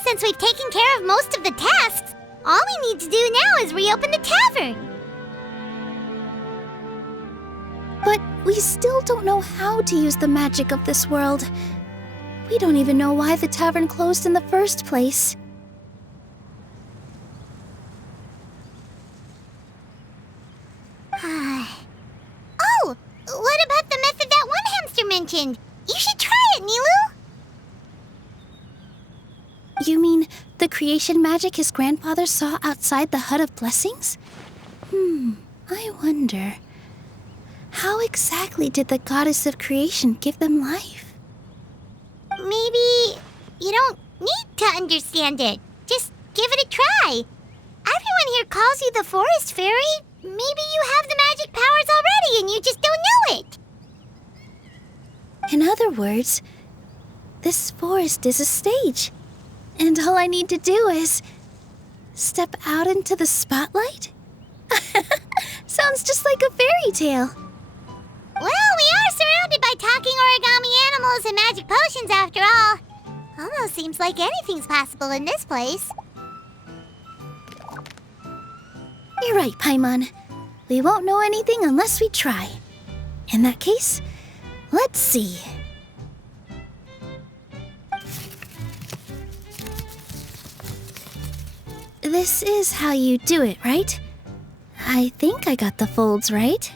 Since we've taken care of most of the tasks, all we need to do now is reopen the tavern. But we still don't know how to use the magic of this world. We don't even know why the tavern closed in the first place. Oh, what about the method that one hamster mentioned? You should try it, Nilu! You mean the creation magic his grandfather saw outside the Hut of Blessings? I wonder. How exactly did the goddess of creation give them life? Maybe you don't need to understand it. Just give it a try. Everyone here calls you the Forest Fairy. Maybe you have the magic powers already and you just don't know it. In other words, this forest is a stage. And all I need to do is step out into the spotlight? Sounds just like a fairy tale. Well, we are surrounded by talking origami animals and magic potions after all. Almost seems like anything's possible in this place. You're right, Paimon. We won't know anything unless we try. In that case, let's see. This is how you do it, right? I think I got the folds right.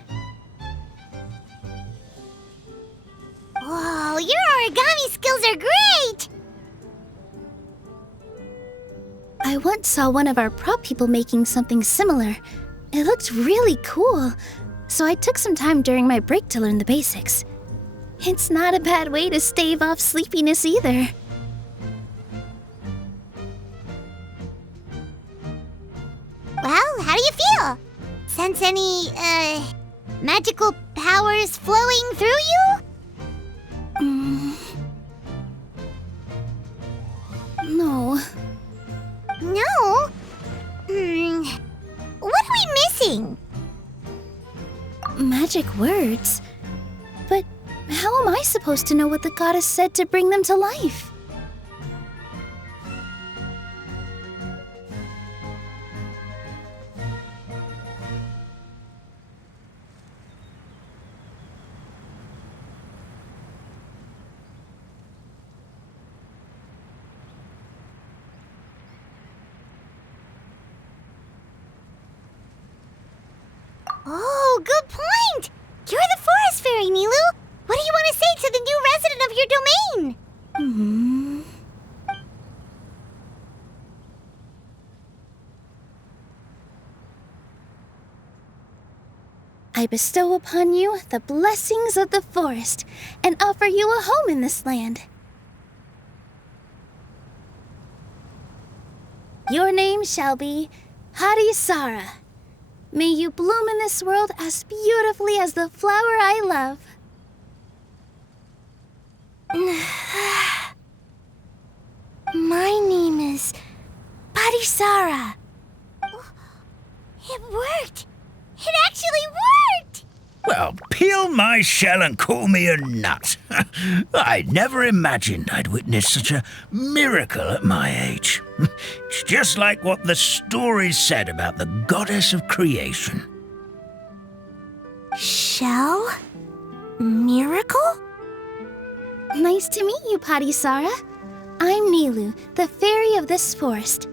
Whoa, your origami skills are great! I once saw one of our prop people making something similar. It looked really cool, so I took some time during my break to learn the basics. It's not a bad way to stave off sleepiness either. Well, how do you feel? Sense any, magical powers flowing through you? No. No? What are we missing? Magic words? But how am I supposed to know what the goddess said to bring them to life? Oh, good point! You're the Forest Fairy, Nilu! What do you want to say to the new resident of your domain? I bestow upon you the blessings of the forest and offer you a home in this land. Your name shall be Harisara. May you bloom in this world as beautifully as the flower I love. My name is Parisara. It worked! It actually worked! Well, peel my shell and call me a nut. I'd never imagined I'd witness such a miracle at my age. It's just like what the stories said about the goddess of creation. Shell? Miracle? Nice to meet you, Patisara. I'm Nilu, the fairy of this forest.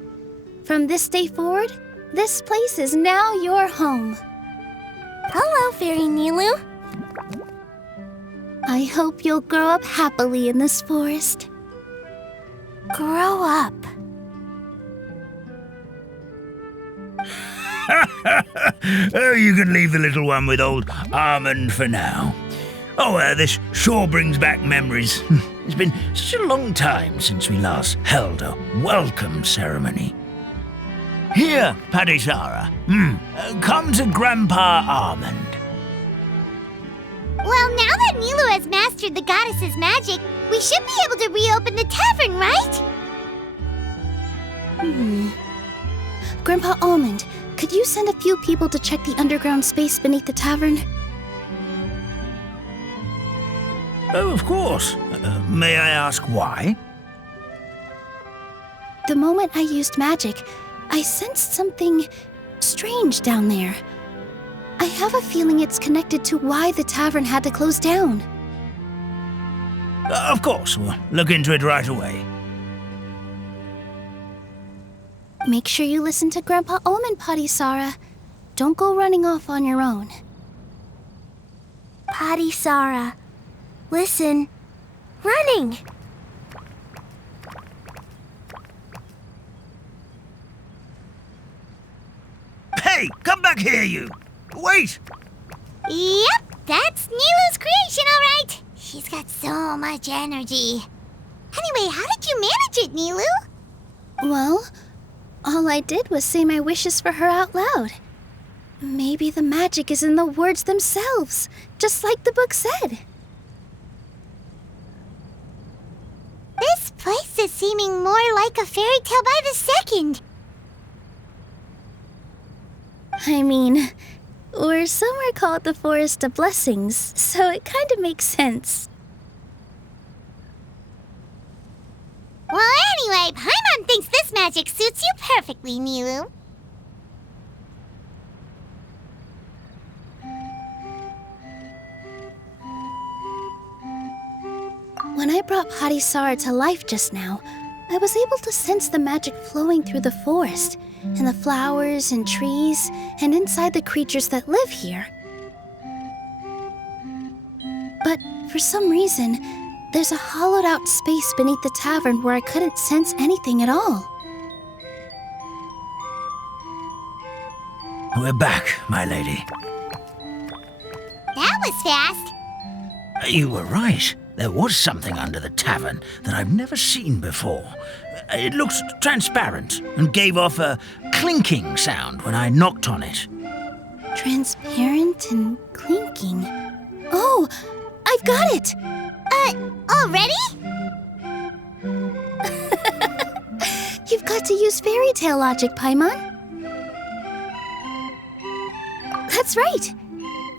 From this day forward, this place is now your home. Hello, Fairy Nilu. I hope you'll grow up happily in this forest. Grow up. Oh, you can leave the little one with old Almond for now. Oh, this sure brings back memories. It's been such a long time since we last held a welcome ceremony. Here, Patisara. Come to Grandpa Almond. Well, now that Nilu has mastered the goddess's magic, we should be able to reopen the tavern, right? Grandpa Almond, could you send a few people to check the underground space beneath the tavern? Oh, of course. May I ask why? The moment I used magic, I sensed something strange down there. I have a feeling it's connected to why the tavern had to close down. Of course, we'll look into it right away. Make sure you listen to Grandpa Almond, Patisara. Don't go running off on your own. Patisara, listen. Running! Hey, come back here, you! Wait! Yep, that's Nilu's creation, all right. She's got so much energy. Anyway, how did you manage it, Nilu? Well, all I did was say my wishes for her out loud. Maybe the magic is in the words themselves, just like the book said. This place is seeming more like a fairy tale by the second. I mean, or somewhere called the Forest of Blessings, so it kind of makes sense. Well, anyway, Paimon thinks this magic suits you perfectly, Nilu. When I brought Patisara to life just now, I was able to sense the magic flowing through the forest, and the flowers and trees, and inside the creatures that live here. But for some reason, there's a hollowed out space beneath the tavern where I couldn't sense anything at all. We're back, my lady. That was fast. You were right. There was something under the tavern that I've never seen before. It looked transparent and gave off a clinking sound when I knocked on it. Transparent and clinking. Oh, I've got it! Already? You've got to use fairy tale logic, Paimon. That's right.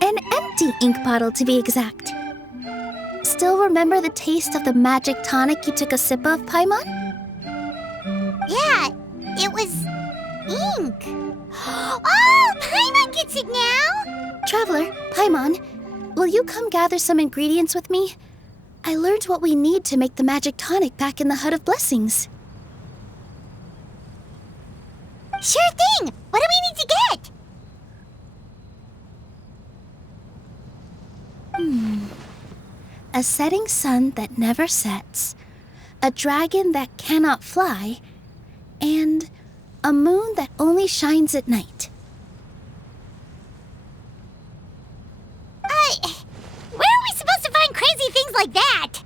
An empty ink bottle, to be exact. Still remember the taste of the magic tonic you took a sip of, Paimon? Yeah, it was ink. Oh, Paimon gets it now! Traveler, Paimon, will you come gather some ingredients with me? I learned what we need to make the magic tonic back in the Hut of Blessings. Sure thing! What do we need to get? A setting sun that never sets, a dragon that cannot fly, and a moon that only shines at night. Where are we supposed to find crazy things like that?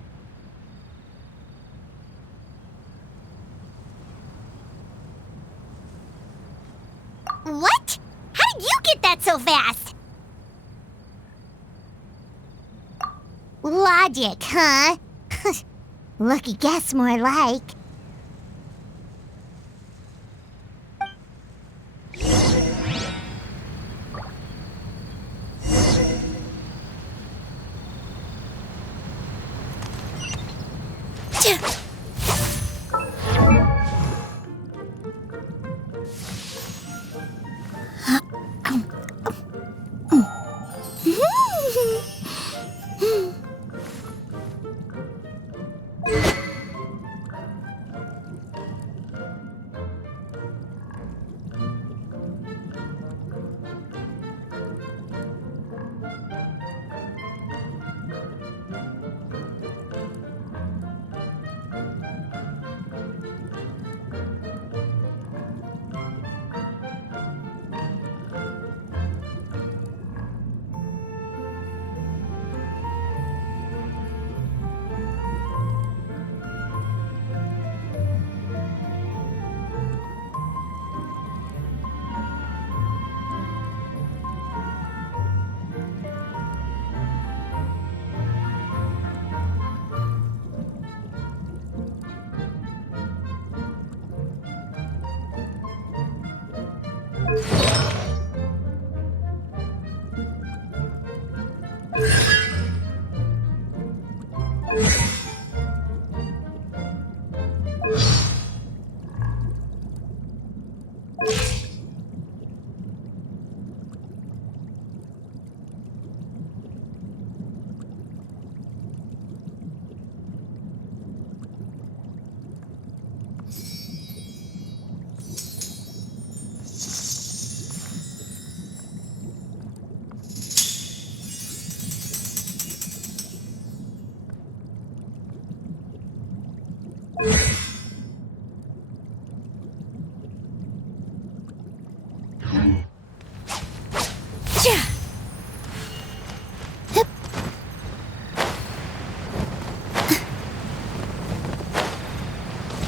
What? How did you get that so fast? Logic, huh? Lucky guess, more like.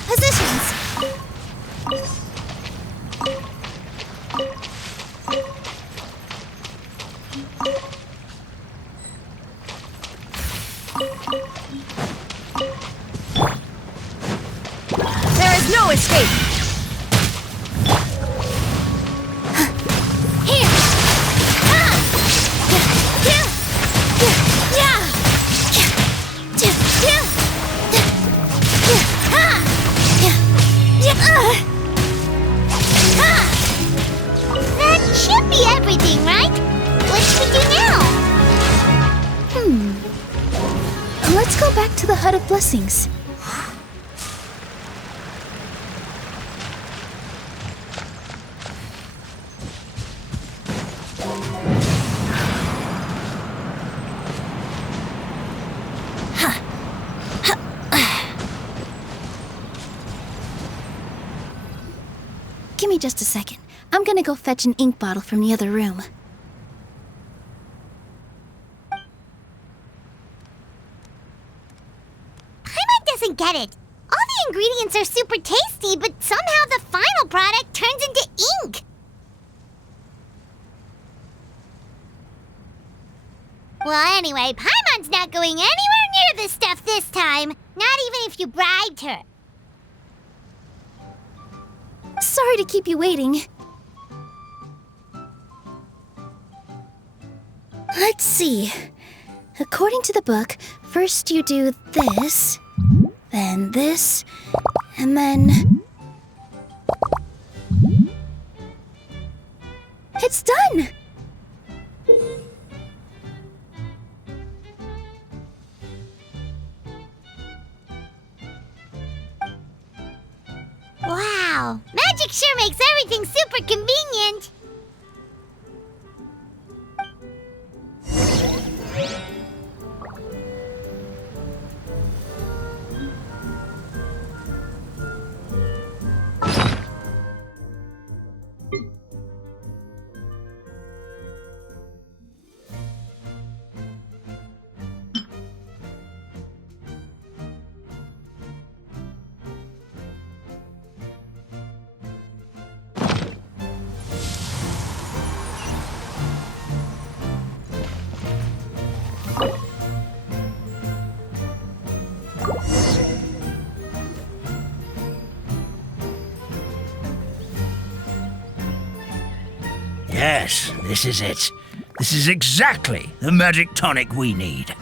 Positions. There is no escape! Here. That should be everything, right? What should we do now? Let's go back to the Hut of Blessings. Give me just a second. I'm gonna go fetch an ink bottle from the other room. Paimon doesn't get it. All the ingredients are super tasty, but somehow the final product turns into ink. Well, anyway, Paimon's not going anywhere near this stuff this time. Not even if you bribed her. Sorry to keep you waiting. Let's see. According to the book, first you do this, then this, and then... It's done! Wow, magic sure makes everything super convenient. Yes, this is it. This is exactly the magic tonic we need.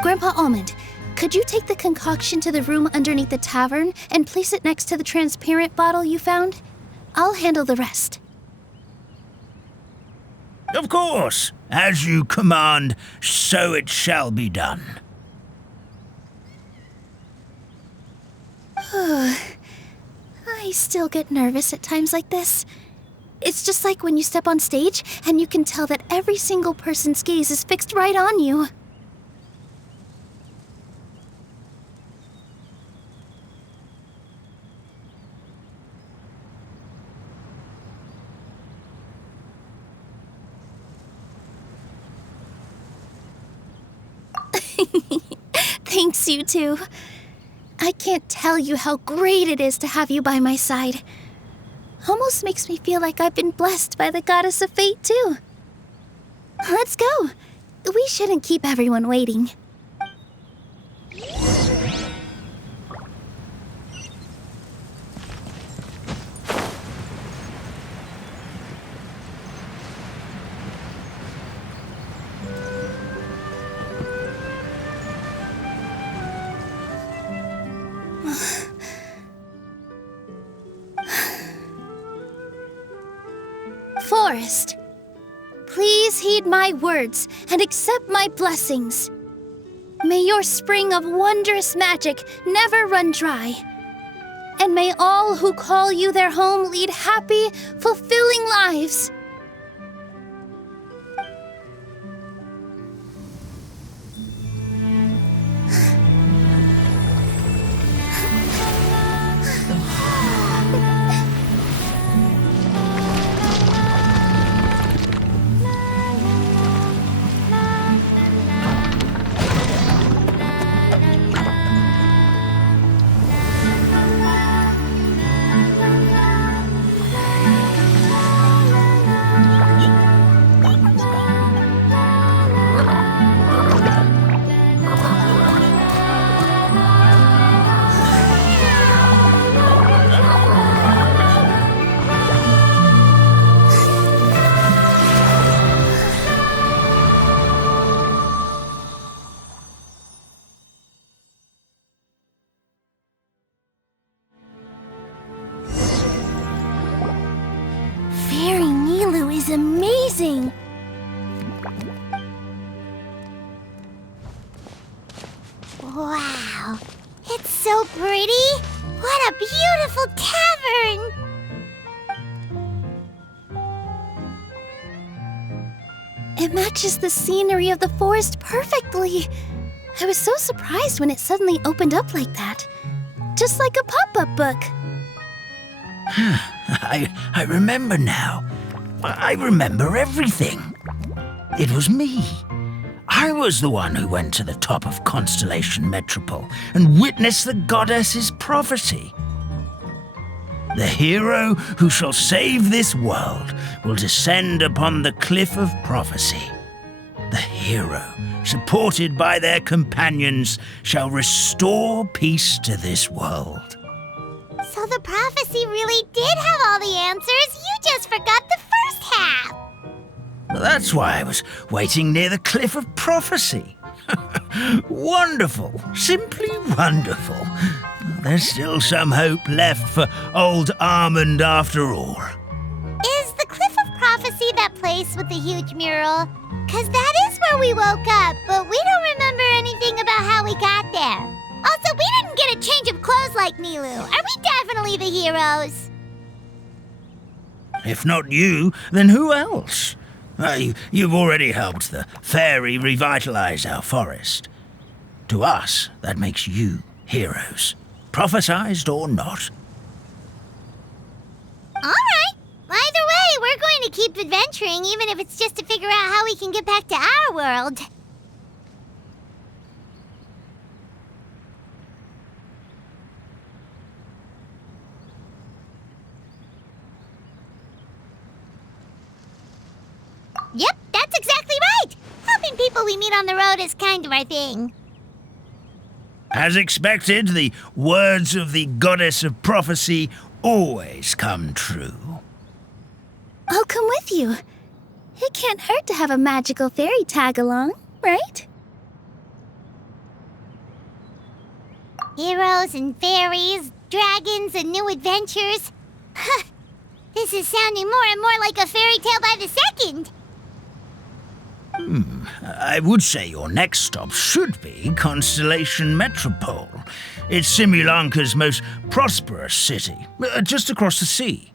Grandpa Almond, could you take the concoction to the room underneath the tavern and place it next to the transparent bottle you found? I'll handle the rest. Of course. As you command, so it shall be done. I still get nervous at times like this. It's just like when you step on stage and you can tell that every single person's gaze is fixed right on you. Thanks, you two. I can't tell you how great it is to have you by my side. Almost makes me feel like I've been blessed by the goddess of fate, too. Let's go. We shouldn't keep everyone waiting. forest. Please heed my words and accept my blessings. May your spring of wondrous magic never run dry. And may all who call you their home lead happy, fulfilling lives. Fairy Nilu is amazing! Wow, it's so pretty! What a beautiful cavern! It matches the scenery of the forest perfectly. I was so surprised when it suddenly opened up like that. Just like a pop-up book. I remember now. I remember everything. It was me. I was the one who went to the top of Constellation Metropole and witnessed the goddess's prophecy. The hero who shall save this world will descend upon the cliff of prophecy. The hero, supported by their companions, shall restore peace to this world. So the prophecy really did have all the answers. You just forgot the first half. That's why I was waiting near the cliff of prophecy. Wonderful, simply wonderful. There's still some hope left for old Almond after all. Is the Cliff of Prophecy that place with the huge mural? 'Cause that is where we woke up, but we don't remember anything about how we got there. Also, we didn't get a change of clothes like Nilu. Are we definitely the heroes? If not you, then who else? You've already helped the fairy revitalize our forest. To us, that makes you heroes, prophesized or not. All right. Either way, we're going to keep adventuring, even if it's just to figure out how we can get back to our world. Yep, that's exactly right. Helping people we meet on the road is kind of our thing. As expected, the words of the goddess of prophecy always come true. I'll come with you. It can't hurt to have a magical fairy tag along, right? Heroes and fairies, dragons and new adventures. This is sounding more and more like a fairy tale by the second. I would say your next stop should be Constellation Metropole. It's Simulanka's most prosperous city, just across the sea.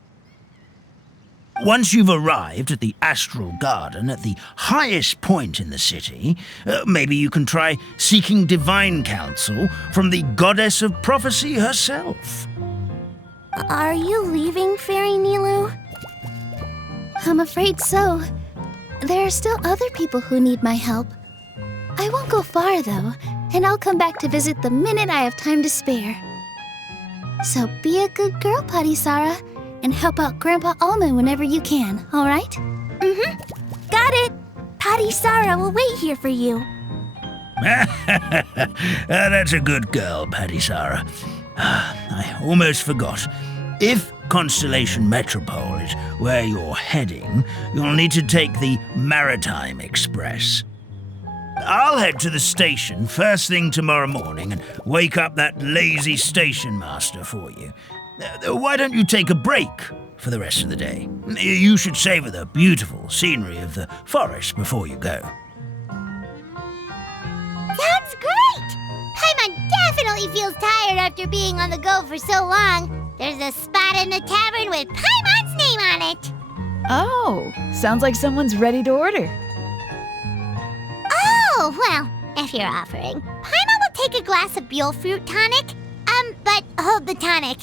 Once you've arrived at the Astral Garden at the highest point in the city, maybe you can try seeking divine counsel from the goddess of prophecy herself. Are you leaving, Fairy Nilu? I'm afraid so. There are still other people who need my help. I won't go far, though, and I'll come back to visit the minute I have time to spare. So be a good girl, Patisara, and help out Grandpa Almond whenever you can, all right? Mm-hmm. Got it. Patisara will wait here for you. That's a good girl, Patisara. I almost forgot. If Constellation Metropole is where you're heading, you'll need to take the Maritime Express. I'll head to the station first thing tomorrow morning and wake up that lazy station master for you. Why don't you take a break for the rest of the day? You should savor the beautiful scenery of the forest before you go. Sounds great! Paimon definitely feels tired after being on the go for so long. There's a spot in the tavern with Paimon's name on it. Oh, sounds like someone's ready to order. Oh, well, if you're offering, Paimon will take a glass of Buell fruit tonic. But hold the tonic.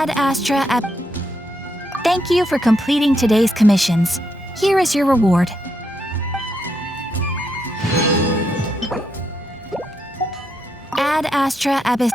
Ad Astra Thank you for completing today's commissions. Here is your reward. Ad Astra Abyss.